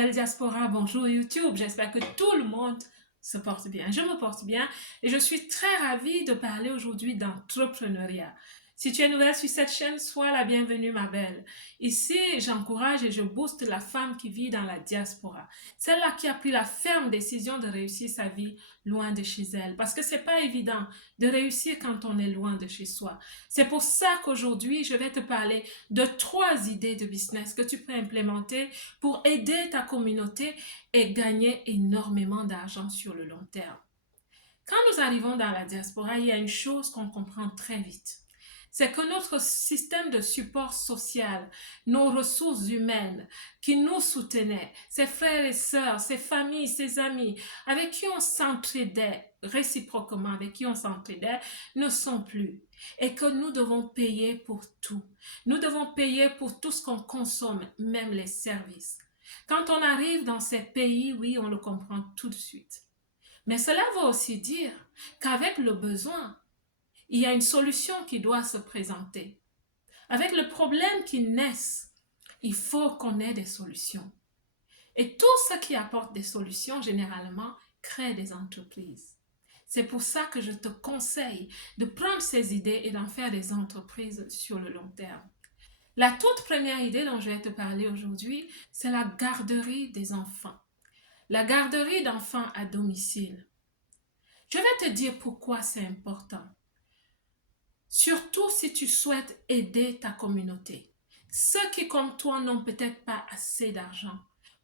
belle diaspora, bonjour YouTube, j'espère que tout le monde se porte bien. Je me porte bien et je suis très ravie de parler aujourd'hui d'entrepreneuriat. Si tu es nouvelle sur cette chaîne, sois la bienvenue ma belle. Ici, j'encourage et je booste la femme qui vit dans la diaspora. Celle-là qui a pris la ferme décision de réussir sa vie loin de chez elle. Parce que c'est pas évident de réussir quand on est loin de chez soi. C'est pour ça qu'aujourd'hui, je vais te parler de 3 idées de business que tu peux implémenter pour aider ta communauté et gagner énormément d'argent sur le long terme. Quand nous arrivons dans la diaspora, il y a une chose qu'on comprend très vite. C'est que notre système de support social, nos ressources humaines qui nous soutenaient, ses frères et sœurs, ses familles, ses amis, avec qui on s'entraidait réciproquement, avec qui on s'entraidait, ne sont plus. Et que nous devons payer pour tout. Nous devons payer pour tout ce qu'on consomme, même les services. Quand on arrive dans ces pays, oui, on le comprend tout de suite. Mais cela veut aussi dire qu'avec le besoin, il y a une solution qui doit se présenter. Avec le problème qui naît, il faut qu'on ait des solutions. Et tout ce qui apporte des solutions, généralement, crée des entreprises. C'est pour ça que je te conseille de prendre ces idées et d'en faire des entreprises sur le long terme. La toute première idée dont je vais te parler aujourd'hui, c'est la garderie des enfants. La garderie d'enfants à domicile. Je vais te dire pourquoi c'est important. Surtout si tu souhaites aider ta communauté. Ceux qui, comme toi, n'ont peut-être pas assez d'argent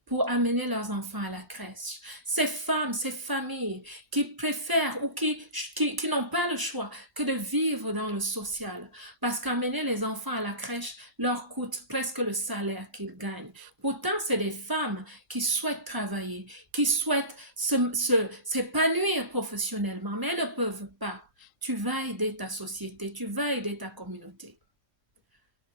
pour amener leurs enfants à la crèche. Ces femmes, ces familles qui préfèrent ou qui n'ont pas le choix que de vivre dans le social. Parce qu'amener les enfants à la crèche leur coûte presque le salaire qu'ils gagnent. Pourtant, c'est des femmes qui souhaitent travailler, qui souhaitent s'épanouir professionnellement, mais elles ne peuvent pas. Tu vas aider ta société, tu vas aider ta communauté.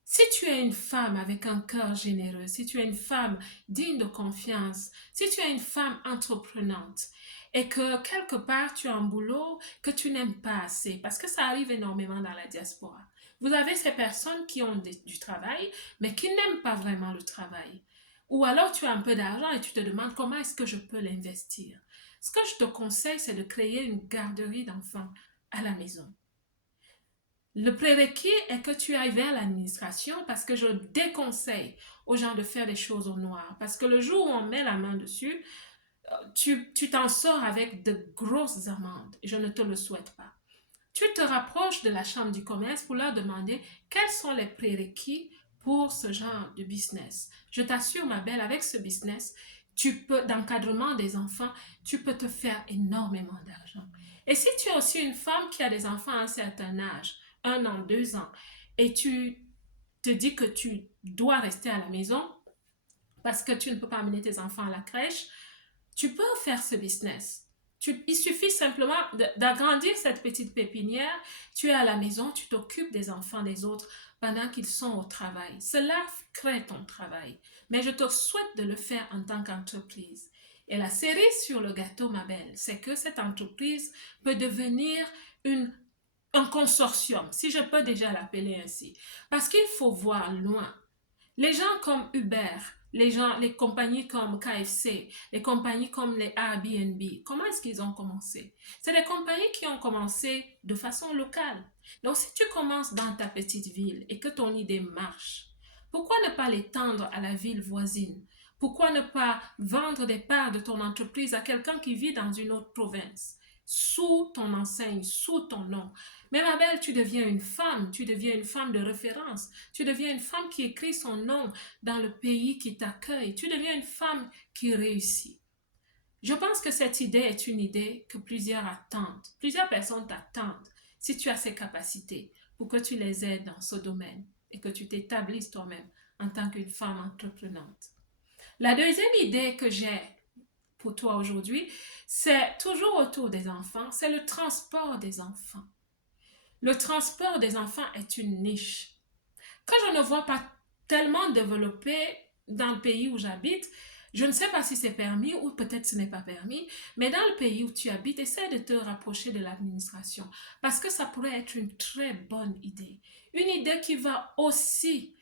Si tu es une femme avec un cœur généreux, si tu es une femme digne de confiance, si tu es une femme entreprenante et que quelque part tu as un boulot que tu n'aimes pas assez, parce que ça arrive énormément dans la diaspora. Vous avez ces personnes qui ont du travail, mais qui n'aiment pas vraiment le travail. Ou alors tu as un peu d'argent et tu te demandes comment est-ce que je peux l'investir. Ce que je te conseille, c'est de créer une garderie d'enfants à la maison. Le prérequis est que tu ailles vers l'administration parce que je déconseille aux gens de faire des choses au noir. Parce que le jour où on met la main dessus, tu t'en sors avec de grosses amendes. Je ne te le souhaite pas. Tu te rapproches de la chambre du commerce pour leur demander quels sont les prérequis pour ce genre de business. Je t'assure, ma belle, avec ce business, d'encadrement des enfants, tu peux te faire énormément d'argent. Et si tu es aussi une femme qui a des enfants à un certain âge, 1 an, 2 ans, et tu te dis que tu dois rester à la maison parce que tu ne peux pas amener tes enfants à la crèche, tu peux faire ce business. Il suffit simplement d'agrandir cette petite pépinière. Tu es à la maison, tu t'occupes des enfants des autres pendant qu'ils sont au travail. Cela crée ton travail. Mais je te souhaite de le faire en tant qu'entreprise. Et la cerise sur le gâteau, ma belle, c'est que cette entreprise peut devenir un consortium, si je peux déjà l'appeler ainsi. Parce qu'il faut voir loin. Les gens comme Uber, les compagnies comme KFC, les compagnies comme les Airbnb, comment est-ce qu'ils ont commencé? C'est des compagnies qui ont commencé de façon locale. Donc, si tu commences dans ta petite ville et que ton idée marche, pourquoi ne pas l'étendre à la ville voisine? Pourquoi ne pas vendre des parts de ton entreprise à quelqu'un qui vit dans une autre province? Sous ton enseigne, sous ton nom. Mais ma belle, tu deviens une femme de référence, tu deviens une femme qui écrit son nom dans le pays qui t'accueille, tu deviens une femme qui réussit. Je pense que cette idée est une idée que plusieurs attendent, plusieurs personnes t'attendent si tu as ces capacités pour que tu les aides dans ce domaine et que tu t'établisses toi-même en tant qu'une femme entreprenante. La deuxième idée que j'ai pour toi aujourd'hui, c'est toujours autour des enfants, c'est le transport des enfants. Le transport des enfants est une niche que je ne vois pas tellement développée dans le pays où j'habite. Je ne sais pas si c'est permis ou peut-être ce n'est pas permis, mais dans le pays où tu habites, essaie de te rapprocher de l'administration parce que ça pourrait être une très bonne idée. Une idée qui va aussi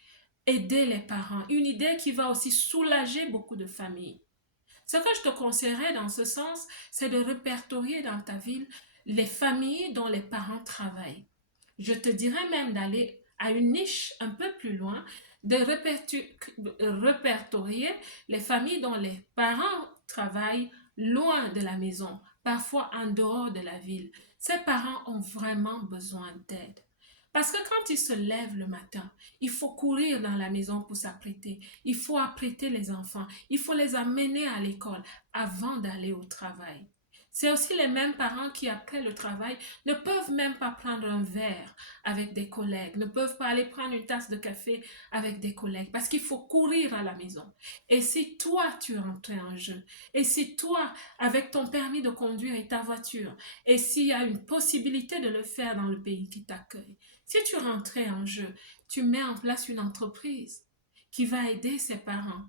aider les parents, une idée qui va aussi soulager beaucoup de familles. Ce que je te conseillerais dans ce sens, c'est de répertorier dans ta ville les familles dont les parents travaillent. Je te dirais même d'aller à une niche un peu plus loin, de répertorier les familles dont les parents travaillent loin de la maison, parfois en dehors de la ville. Ces parents ont vraiment besoin d'aide. Parce que quand ils se lèvent le matin, il faut courir dans la maison pour s'apprêter. Il faut apprêter les enfants. Il faut les amener à l'école avant d'aller au travail. C'est aussi les mêmes parents qui, après le travail, ne peuvent même pas prendre un verre avec des collègues, ne peuvent pas aller prendre une tasse de café avec des collègues parce qu'il faut courir à la maison. Et si toi, tu rentrais en jeu, et si toi, avec ton permis de conduire et ta voiture, et s'il y a une possibilité de le faire dans le pays qui t'accueille, si tu rentrais en jeu, tu mets en place une entreprise qui va aider ses parents.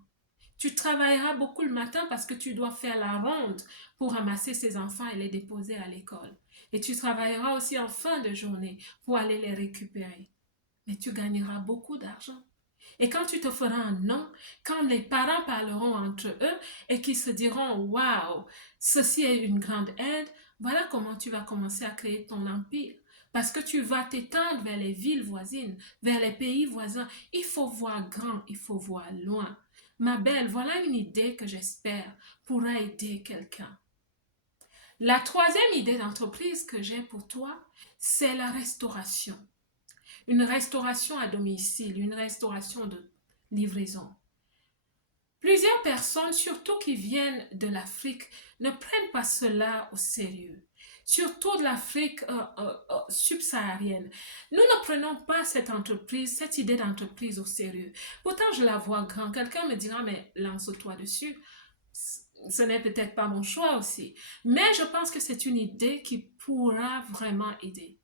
Tu travailleras beaucoup le matin parce que tu dois faire la ronde pour ramasser ses enfants et les déposer à l'école. Et tu travailleras aussi en fin de journée pour aller les récupérer. Mais tu gagneras beaucoup d'argent. Et quand tu te feras un nom, quand les parents parleront entre eux et qu'ils se diront waouh, ceci est une grande aide, voilà comment tu vas commencer à créer ton empire. Parce que tu vas t'étendre vers les villes voisines, vers les pays voisins. Il faut voir grand, il faut voir loin. Ma belle, voilà une idée que j'espère pourra aider quelqu'un. La troisième idée d'entreprise que j'ai pour toi, c'est la restauration. Une restauration à domicile, une restauration de livraison. Plusieurs personnes, surtout qui viennent de l'Afrique, ne prennent pas cela au sérieux. Surtout de l'Afrique subsaharienne. Nous ne prenons pas cette entreprise, cette idée d'entreprise au sérieux. Pourtant, je la vois grand. Quelqu'un me dira, mais lance-toi dessus. Ce n'est peut-être pas mon choix aussi. Mais je pense que c'est une idée qui pourra vraiment aider.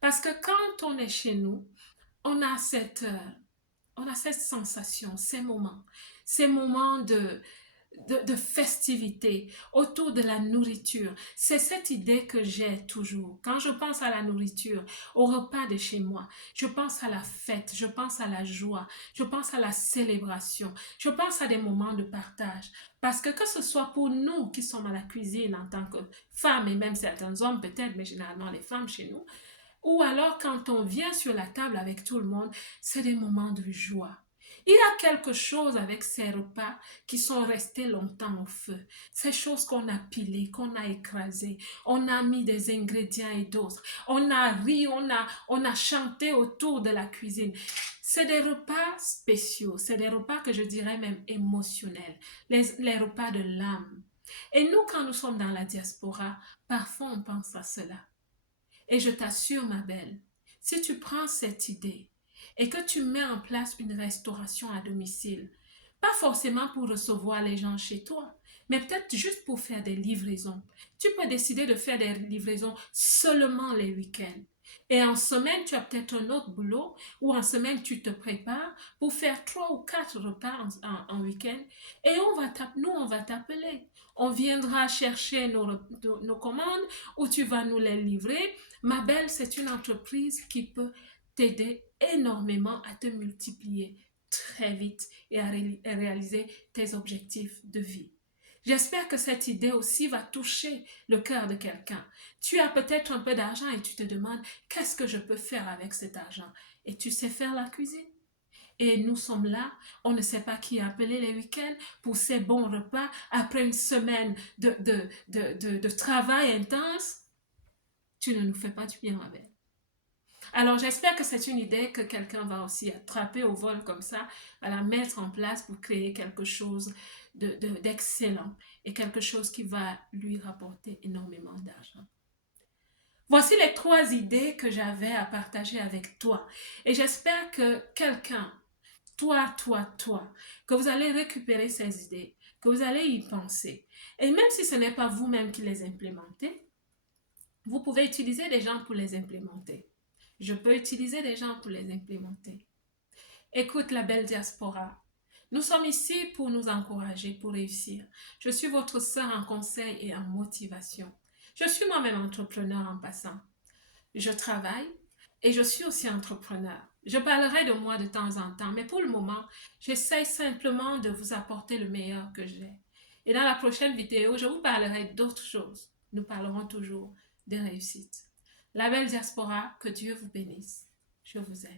Parce que quand on est chez nous, on a cette, euh, on a cette sensation, ces moments de festivité autour de la nourriture. C'est cette idée que j'ai toujours. Quand je pense à la nourriture, au repas de chez moi, je pense à la fête, je pense à la joie, je pense à la célébration, je pense à des moments de partage. Parce que ce soit pour nous qui sommes à la cuisine en tant que femmes, et même certains hommes peut-être, mais généralement les femmes chez nous, ou alors quand on vient sur la table avec tout le monde, c'est des moments de joie. Il y a quelque chose avec ces repas qui sont restés longtemps au feu. Ces choses qu'on a pilées, qu'on a écrasées, on a mis des ingrédients et d'autres. On a ri, on a chanté autour de la cuisine. C'est des repas spéciaux, c'est des repas que je dirais même émotionnels, les repas de l'âme. Et nous, quand nous sommes dans la diaspora, parfois on pense à cela. Et je t'assure, ma belle, si tu prends cette idée et que tu mets en place une restauration à domicile, pas forcément pour recevoir les gens chez toi, mais peut-être juste pour faire des livraisons. Tu peux décider de faire des livraisons seulement les week-ends. Et en semaine, tu as peut-être un autre boulot, ou en semaine, tu te prépares pour faire 3 ou 4 repas en week-end. Et nous, on va t'appeler. On viendra chercher nos commandes, ou tu vas nous les livrer. Ma belle, c'est une entreprise qui peut t'aider énormément à te multiplier très vite et à réaliser tes objectifs de vie. J'espère que cette idée aussi va toucher le cœur de quelqu'un. Tu as peut-être un peu d'argent et tu te demandes qu'est-ce que je peux faire avec cet argent. Et tu sais faire la cuisine. Et nous sommes là, on ne sait pas qui appeler les week-ends pour ces bons repas après une semaine de travail intense. Tu ne nous fais pas du bien, ma belle. Alors, j'espère que c'est une idée que quelqu'un va aussi attraper au vol comme ça, va la mettre en place pour créer quelque chose d'excellent et quelque chose qui va lui rapporter énormément d'argent. Voici les 3 idées que j'avais à partager avec toi. Et j'espère que quelqu'un, toi, que vous allez récupérer ces idées, que vous allez y penser. Et même si ce n'est pas vous-même qui les implémentez, vous pouvez utiliser des gens pour les implémenter. Je peux utiliser des gens pour les implémenter. Écoute la belle diaspora. Nous sommes ici pour nous encourager, pour réussir. Je suis votre sœur en conseil et en motivation. Je suis moi-même entrepreneur en passant. Je travaille et je suis aussi entrepreneur. Je parlerai de moi de temps en temps, mais pour le moment, j'essaye simplement de vous apporter le meilleur que j'ai. Et dans la prochaine vidéo, je vous parlerai d'autres choses. Nous parlerons toujours des réussites. La belle diaspora, que Dieu vous bénisse. Je vous aime.